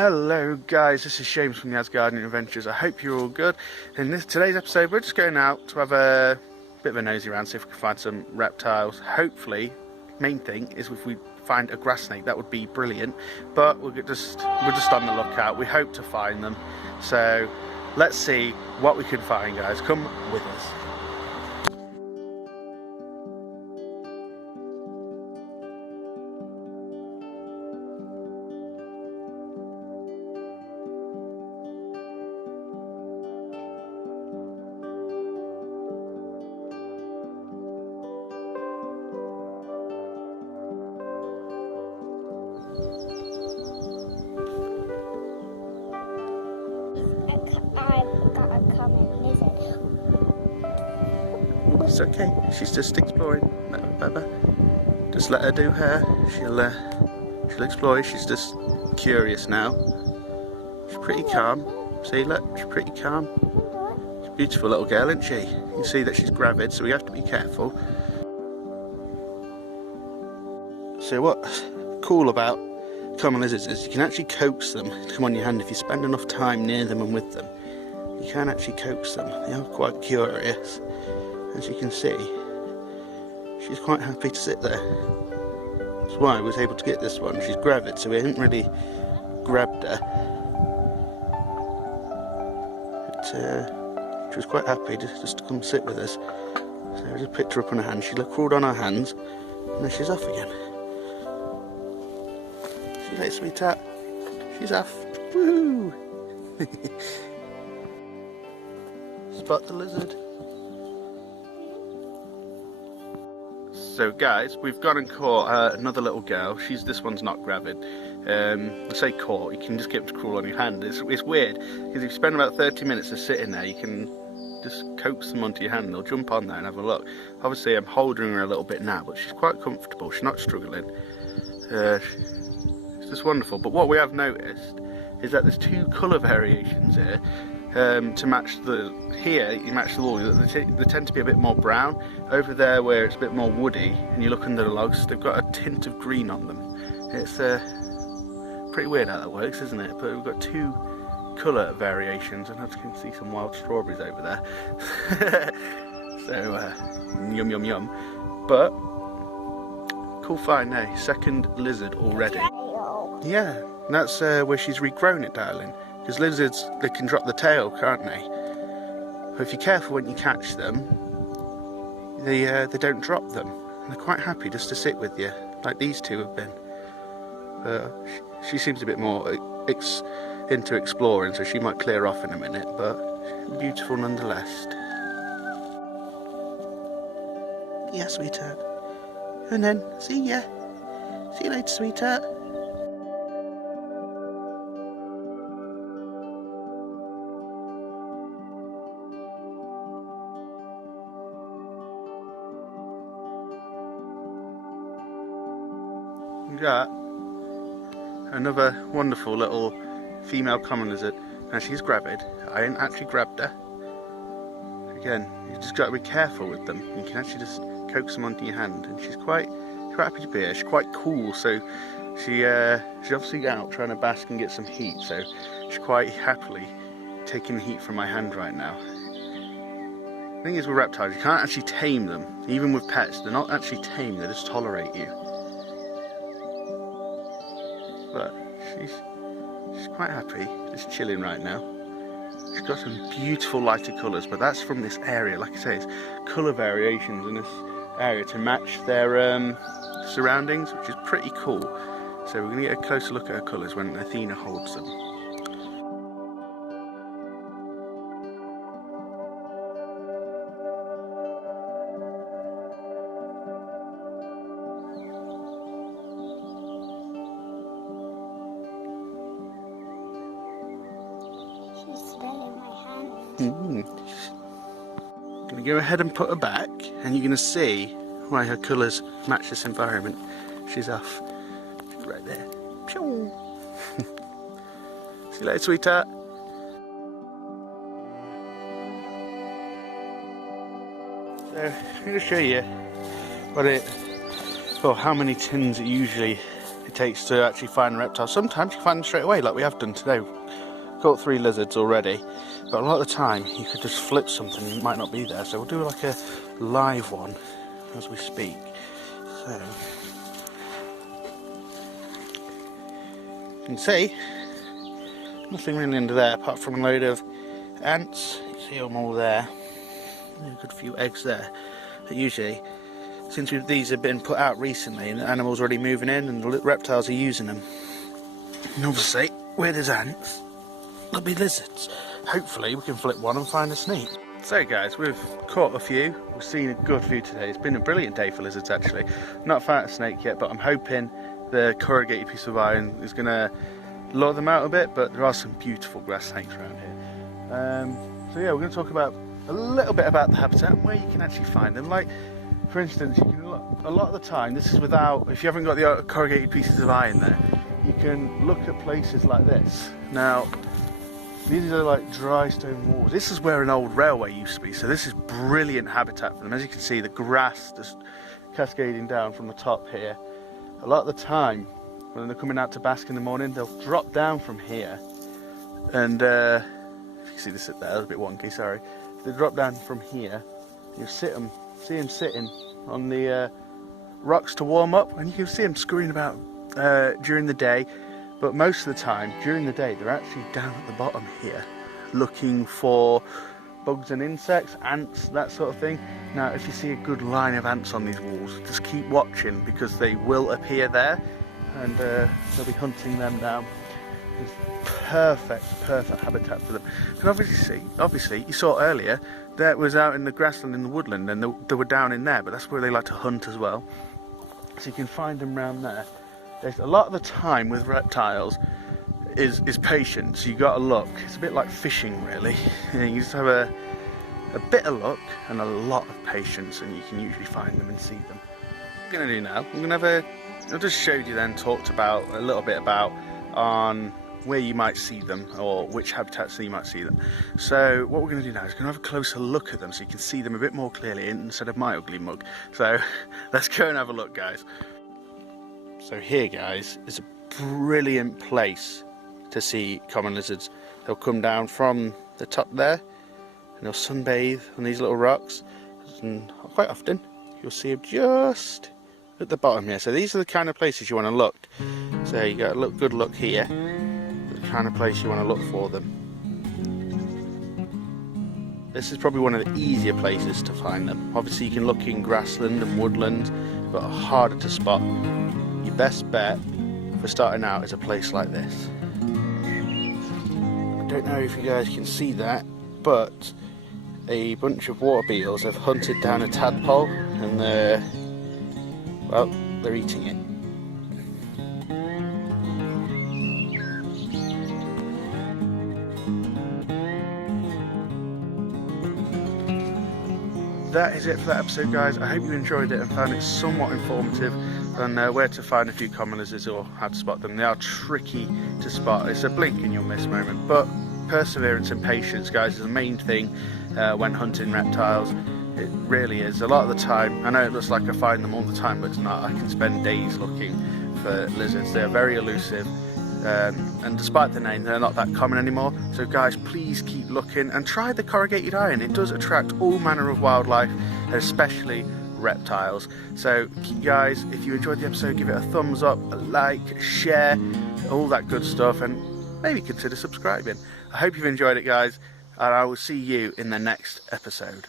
Hello guys, this is James from the Asgardian Adventures. I hope you're all good. In today's episode we're just going out to have a bit of a nosy around, see if we can find some reptiles. Hopefully, main thing is if we find a grass snake, that would be brilliant. But we're just on the lookout. We hope to find them. So let's see what we can find, guys. Come with us. I've got a common lizard. It's okay, she's just exploring. No, Baba. Just let her do her. She'll explore. She's just curious now. She's pretty calm. See, look, she's pretty calm. She's a beautiful little girl, isn't she? You can see that she's gravid, so we have to be careful. So what's cool about common lizards is you can actually coax them to come on your hand if you spend enough time near them and with them. You can actually coax them. They are quite curious. As you can see, she's quite happy to sit there. That's why I was able to get this one. She's gravid, so we haven't really grabbed her. But she was quite happy just to come sit with us. So I just picked her up on her hand. She crawled on our hands, and then she's off again. See you later, sweetheart. She's off. Woohoo! Spot the lizard. So guys, we've gone and caught another little girl. This one's not gravid. I say caught, you can just get them to crawl on your hand. It's weird, because if you spend about 30 minutes just sitting there, you can just coax them onto your hand and they'll jump on there and have a look. Obviously I'm holding her a little bit now, but she's quite comfortable, she's not struggling. It's just wonderful. But what we have noticed is that there's two colour variations here. To match here you match the wall, they tend to be a bit more brown. Over there where it's a bit more woody and you look under the logs, they've got a tint of green on them. It's pretty weird how that works, isn't it? But we've got two colour variations, and as you can see some wild strawberries over there. So yum yum yum. But cool find there, second lizard already. Yeah, and that's where she's regrown it, darling. Because lizards, they can drop the tail, can't they? But if you're careful when you catch them, they don't drop them. And they're quite happy just to sit with you, like these two have been. She seems a bit more into exploring, so she might clear off in a minute, but beautiful nonetheless. Yeah, sweetheart. And then, see ya. See you later, sweetheart. We got another wonderful little female common lizard. Now she's gravid. I ain't actually grabbed her. Again, you just got to be careful with them. You can actually just coax them onto your hand, and she's quite happy to be here. She's quite cool, so she's obviously out trying to bask and get some heat. So she's quite happily taking the heat from my hand right now. The thing is with reptiles, you can't actually tame them. Even with pets, they're not actually tame. They just tolerate you. But she's quite happy, just chilling right now. She's got some beautiful lighter colours, but that's from this area. Like I say, it's colour variations in this area to match their surroundings, which is pretty cool. So we're going to get a closer look at her colours when Athena holds them. She's smelling my hand. I'm going to go ahead and put her back, and you're going to see why her colours match this environment. She's off. She's right there. See you later, sweetheart. So I'm going to show you how many tins it takes to actually find reptiles. Sometimes you find them straight away, like we have done today. Caught 3 lizards already, but a lot of the time you could just flip something and it might not be there. So we'll do like a live one as we speak. So you can see nothing really under there apart from a load of ants. You see them all there. There's a good few eggs there. But usually, since these have been put out recently and the animals are already moving in and the reptiles are using them, and obviously where there's ants there'll be lizards. Hopefully we can flip one and find a snake. So guys, we've caught a few. We've seen a good few today. It's been a brilliant day for lizards actually. Not found a snake yet, but I'm hoping the corrugated piece of iron is going to lure them out a bit, but there are some beautiful grass snakes around here. So yeah, we're going to talk about a little bit about the habitat and where you can actually find them. Like, for instance, you can look, a lot of the time, this is without, if you haven't got the corrugated pieces of iron there, you can look at places like this. Now, these are like dry stone walls. This is where an old railway used to be, so this is brilliant habitat for them. As you can see, the grass just cascading down from the top here. A lot of the time, when they're coming out to bask in the morning, they'll drop down from here. And, if you can see this there, that's a bit wonky, sorry. If they drop down from here, you see them sitting on the rocks to warm up, and you can see them scurrying about during the day. But most of the time, during the day, they're actually down at the bottom here, looking for bugs and insects, ants, that sort of thing. Now, if you see a good line of ants on these walls, just keep watching, because they will appear there, and they'll be hunting them down. It's perfect habitat for them. And obviously, you saw earlier, that was out in the grassland in the woodland, and they were down in there, but that's where they like to hunt as well. So you can find them around there. There's a lot of the time with reptiles is patience. You got to look. It's a bit like fishing, really. You just have a bit of luck and a lot of patience, and you can usually find them and see them. What I'm going to do now, I just showed you then, talked about a little bit about on where you might see them, or which habitats you might see them. So what we're going to do now is going to have a closer look at them so you can see them a bit more clearly instead of my ugly mug. So let's go and have a look, guys. So here, guys, is a brilliant place to see common lizards. They'll come down from the top there and they'll sunbathe on these little rocks, and quite often you'll see them just at the bottom here. So these are the kind of places you want to look. So you got a good look here, the kind of place you want to look for them. This is probably one of the easier places to find them. Obviously you can look in grassland and woodland, but harder to spot. Your best bet for starting out is a place like this. I don't know if you guys can see that, but a bunch of water beetles have hunted down a tadpole, and they're eating it. That is it for that episode, guys. I hope you enjoyed it and found it somewhat informative on where to find a few common lizards or how to spot them. They are tricky to spot. It's a blink and you'll miss moment, but perseverance and patience, guys, is the main thing when hunting reptiles. It really is. A lot of the time, I know it looks like I find them all the time, but it's not. I can spend days looking for lizards. They are very elusive. And despite the name, they're not that common anymore. So guys, please keep looking and try the corrugated iron. It does attract all manner of wildlife, especially reptiles. So guys, if you enjoyed the episode, give it a thumbs up, a like, share, all that good stuff, and maybe consider subscribing. I hope you've enjoyed it, guys, and I will see you in the next episode.